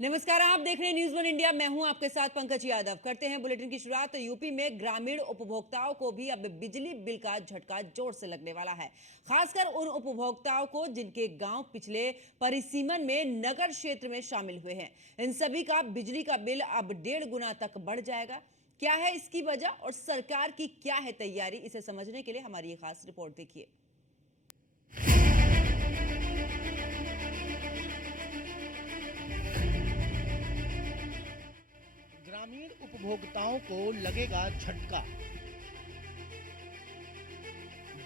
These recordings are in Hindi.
नमस्कार, आप देख रहे हैं न्यूज़ वन इंडिया। मैं हूं आपके साथ पंकज यादव। करते हैं बुलेटिन की शुरुआत। यूपी में ग्रामीण उपभोक्ताओं को भी अब बिजली बिल का झटका जोर से लगने वाला है। खासकर उन उपभोक्ताओं को जिनके गांव पिछले परिसीमन में नगर क्षेत्र में शामिल हुए हैं। इन सभी का बिजली का बिल अब 1.5 गुना तक बढ़ जाएगा। क्या है इसकी वजह और सरकार की क्या है तैयारी, इसे समझने के लिए हमारी ये खास रिपोर्ट देखिए। ग्रामीण उपभोक्ताओं को लगेगा झटका।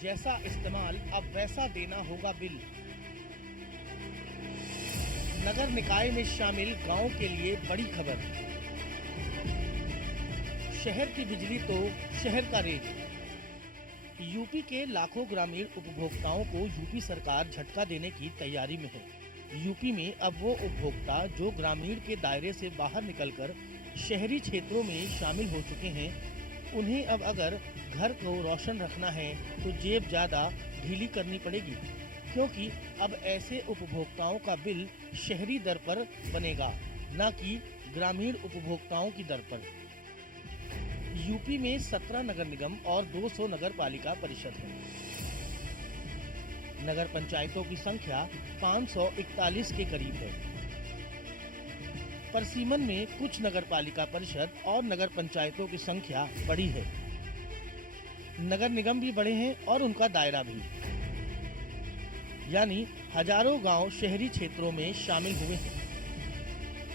जैसा इस्तेमाल अब वैसा देना होगा बिल। नगर निकाय में शामिल गांव के लिए बड़ी खबर। शहर की बिजली तो शहर का रेट। यूपी के लाखों ग्रामीण उपभोक्ताओं को यूपी सरकार झटका देने की तैयारी में है। यूपी में अब वो उपभोक्ता जो ग्रामीण के दायरे से बाहर निकलकर शहरी क्षेत्रों में शामिल हो चुके हैं, उन्हें अब अगर घर को रोशन रखना है तो जेब ज़्यादा ढीली करनी पड़ेगी, क्योंकि अब ऐसे उपभोक्ताओं का बिल शहरी दर पर बनेगा, न कि ग्रामीण उपभोक्ताओं की दर पर। यूपी में 17 नगर निगम और 200 नगर पालिका परिषद हैं। नगर पंचायतों की संख्या 541 के करीब है। परसीमन में कुछ नगर पालिका परिषद और नगर पंचायतों की संख्या बड़ी है। नगर निगम भी बड़े हैं और उनका दायरा भी, यानी हजारों गांव शहरी क्षेत्रों में शामिल हुए हैं।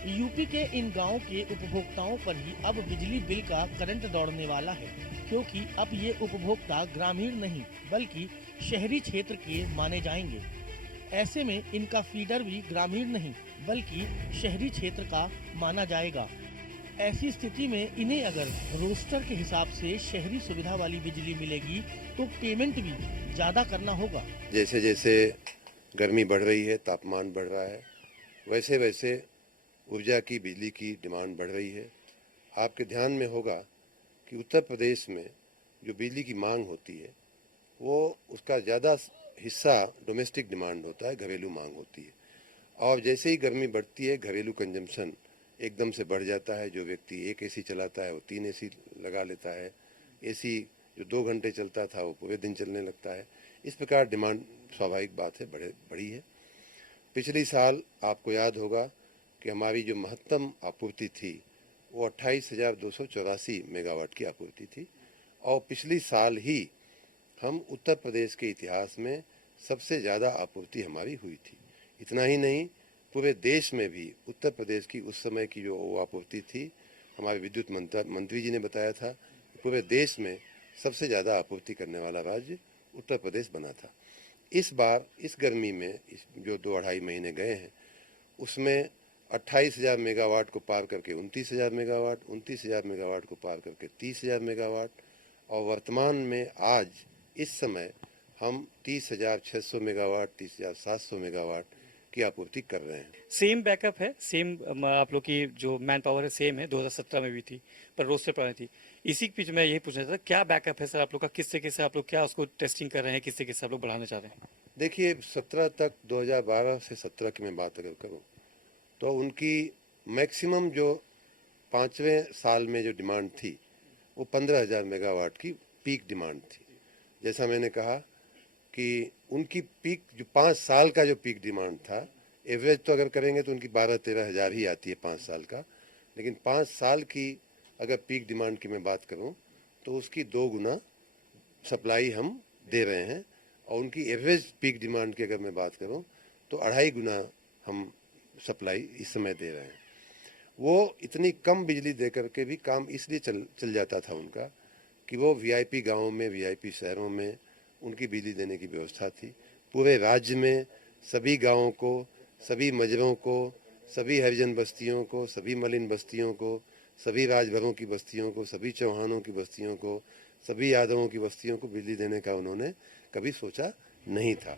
यूपी के इन गांव के उपभोक्ताओं पर ही अब बिजली बिल का करंट दौड़ने वाला है, क्योंकि अब ये उपभोक्ता ग्रामीण नहीं बल्कि शहरी क्षेत्र के माने जाएंगे। ऐसे में इनका फीडर भी ग्रामीण नहीं बल्कि शहरी क्षेत्र का माना जाएगा। ऐसी स्थिति में इन्हें अगर रोस्टर के हिसाब से शहरी सुविधा वाली बिजली मिलेगी तो पेमेंट भी ज़्यादा करना होगा। जैसे जैसे गर्मी बढ़ रही है, तापमान बढ़ रहा है, वैसे वैसे ऊर्जा की, बिजली की डिमांड बढ़ रही है। आपके ध्यान में होगा कि उत्तर प्रदेश में जो बिजली की मांग होती है वो उसका ज़्यादा हिस्सा डोमेस्टिक डिमांड होता है, घरेलू मांग होती है। और जैसे ही गर्मी बढ़ती है, घरेलू कंजम्पशन एकदम से बढ़ जाता है। जो व्यक्ति एक एसी चलाता है वो 3 एसी लगा लेता है। एसी जो 2 घंटे चलता था वो पूरे दिन चलने लगता है। इस प्रकार डिमांड स्वाभाविक बात है बड़ी है। पिछले साल आपको याद होगा कि हमारी जो महत्तम आपूर्ति थी वो 28,284 मेगावाट की आपूर्ति थी, और पिछली साल ही हम उत्तर प्रदेश के इतिहास में सबसे ज़्यादा आपूर्ति हमारी हुई थी। इतना ही नहीं, पूरे देश में भी उत्तर प्रदेश की उस समय की जो आपूर्ति थी, हमारे विद्युत मंत्री जी ने बताया था कि पूरे देश में सबसे ज़्यादा आपूर्ति करने वाला राज्य उत्तर प्रदेश बना था। इस बार इस गर्मी में जो 2-2.5 महीने गए हैं उसमें 28,000 मेगावाट को पार करके 29,000 मेगावाट, 29,000 मेगावाट को पार करके 30,000 मेगावाट, और वर्तमान में आज इस समय हम 30,600 मेगावाट, 30,700 मेगावाट की आपूर्ति कर रहे हैं। सेम बैकअप है, सेम आप लोग की जो मैन पावर है सेम है, 2017 में भी थी पर रोस्टर पर थी। इसी के बीच में यही पूछना था, क्या बैकअप है सर आप लोग का, किस तरीके से आप लोग क्या उसको टेस्टिंग कर रहे हैं, किस तरीके से आप लोग बढ़ाना चाह रहे हैं? देखिए, 17 तक 2012 से 17 की मैं बात अगर करूँ तो उनकी मैक्सिमम जो 5वें साल में जो डिमांड थी वो 15,000 मेगावाट की पीक डिमांड थी। जैसा मैंने कहा कि उनकी पीक जो 5 साल का जो पीक डिमांड था, एवरेज तो अगर करेंगे तो उनकी 12-13 हज़ार ही आती है 5 साल का, लेकिन 5 साल की अगर पीक डिमांड की मैं बात करूं तो उसकी 2 गुना सप्लाई हम दे रहे हैं, और उनकी एवरेज पीक डिमांड की अगर मैं बात करूं तो 2.5 गुना हम सप्लाई इस समय दे रहे हैं। वो इतनी कम बिजली दे करके भी काम इसलिए चल जाता था उनका कि वो वीआईपी गाँवों में, वीआईपी शहरों में उनकी बिजली देने की व्यवस्था थी। पूरे राज्य में सभी गाँवों को, सभी मजरों को, सभी हरिजन बस्तियों को, सभी मलिन बस्तियों को, सभी राजभरों की बस्तियों को, सभी चौहानों की बस्तियों को, सभी यादवों की बस्तियों को बिजली देने का उन्होंने कभी सोचा नहीं था।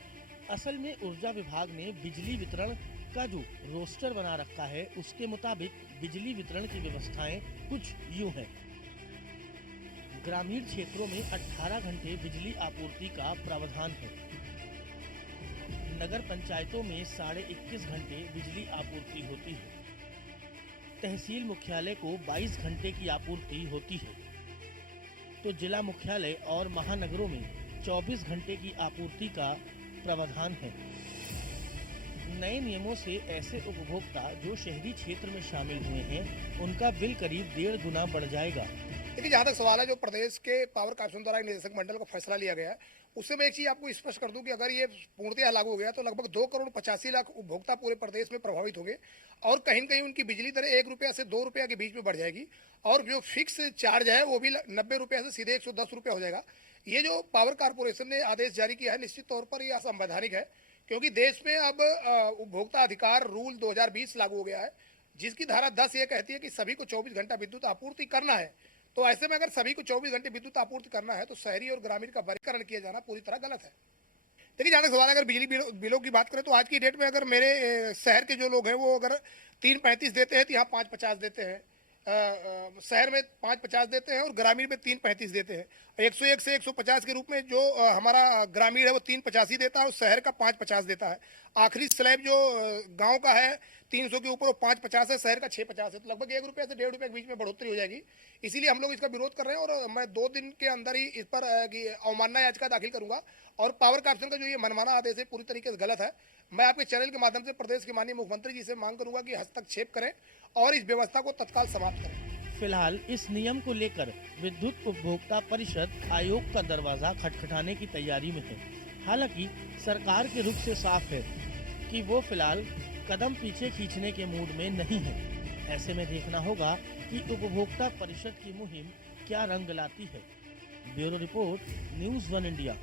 असल में ऊर्जा विभाग ने बिजली वितरण का जो रोस्टर बना रखा है उसके मुताबिक बिजली वितरण की व्यवस्थाएं कुछ यूं हैं। ग्रामीण क्षेत्रों में 18 घंटे बिजली आपूर्ति का प्रावधान है। नगर पंचायतों में 21.5 घंटे बिजली आपूर्ति होती है। तहसील मुख्यालय को 22 घंटे की आपूर्ति होती है, तो जिला मुख्यालय और महानगरों में 24 घंटे की आपूर्ति का प्रावधान है। नए नियमों से ऐसे उपभोक्ता जो शहरी क्षेत्र में शामिल हुए हैं, उनका बिल करीब 1.5 गुना बढ़ जाएगा। देखिए, जहाँ तक सवाल है, जो प्रदेश के पावर कॉर्पोरेशन द्वारा निदेशक मंडल का फैसला लिया गया है, उससे मैं एक चीज़ आपको स्पष्ट कर दूं कि अगर ये पूर्णतः लागू हो गया तो लगभग 2,85,00,000 उपभोक्ता पूरे प्रदेश में प्रभावित होंगे और कहीं न कहीं उनकी बिजली दरें 1 रुपया से 2 रुपया के बीच में बढ़ जाएगी और जो फिक्स चार्ज है वो भी 90 रुपये से सीधे 110 रुपये हो जाएगा। ये जो पावर कॉर्पोरेशन ने आदेश जारी किया है, निश्चित तौर पर यह असंवैधानिक है, क्योंकि देश में अब उपभोक्ता अधिकार रूल 2020 लागू हो गया है, जिसकी धारा 10 ये कहती है कि सभी को 24 घंटा विद्युत आपूर्ति करना है। तो ऐसे में अगर सभी को 24 घंटे विद्युत आपूर्ति करना है तो शहरी और ग्रामीण का वर्गीकरण किया जाना पूरी तरह गलत है। देखिए, जहाँ तक सवाल है, अगर बिजली बिलों की बात करें तो आज की डेट में अगर मेरे शहर के जो लोग हैं वो अगर 3.35 देते हैं तो यहाँ 5.50 देते हैं, शहर में 5.50 देते हैं और ग्रामीण में 3.35 देते हैं। 101 से 150 के रूप में जो हमारा ग्रामीण है वो 3.85 देता है और शहर का 5.50 देता है। आखिरी स्लैब जो गांव का है 300 के ऊपर वो 5.50 है, शहर का 6.50 है, तो लगभग 1 रुपये से 1.5 रुपये के बीच में बढ़ोतरी हो जाएगी। इसीलिए हम लोग इसका विरोध कर रहे हैं और मैं 2 दिन के अंदर ही इस पर अवमानना याचिका दाखिल करूंगा और पावर कॉर्पोरेशन का जो ये मनमाना आदेश है पूरी तरीके से गलत है। मैं आपके चैनल के माध्यम से प्रदेश के माननीय मुख्यमंत्री जी से मांग करूंगा कि हस्तक्षेप करें और इस व्यवस्था को तत्काल समाप्त करें। फिलहाल इस नियम को लेकर विद्युत उपभोक्ता परिषद आयोग का दरवाजा खटखटाने की तैयारी में है। हालांकि सरकार के रुख से साफ है कि वो फिलहाल कदम पीछे खींचने के मूड में नहीं है। ऐसे में देखना होगा कि उपभोक्ता परिषद की मुहिम क्या रंग लाती है। Bureau report, news 1 India.